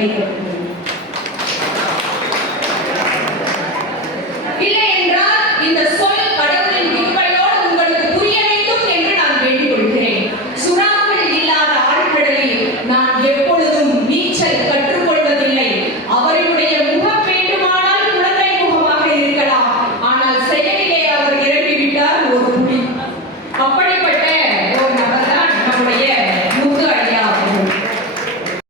வைக்கப்பட்டது. இல்லை என்றால் இந்த சொல் கடவுளின் கிருபையோடு உங்களுக்கு புரிய வேண்டும் என்று நான் வேண்டிக் கொள்கிறேன். சுறாக்கள் இல்லாத ஆழ்கடலில் நான் எப்பொழுதும் நீச்சல் கற்றுக்கொள்வதில்லை. அவருடைய முகம் வேண்டுமானால் குழந்தை முகமாக இருக்கலாம், ஆனால் செயலிலே அவர் இறங்கிவிட்டார் ஒரு புலி. அப்படி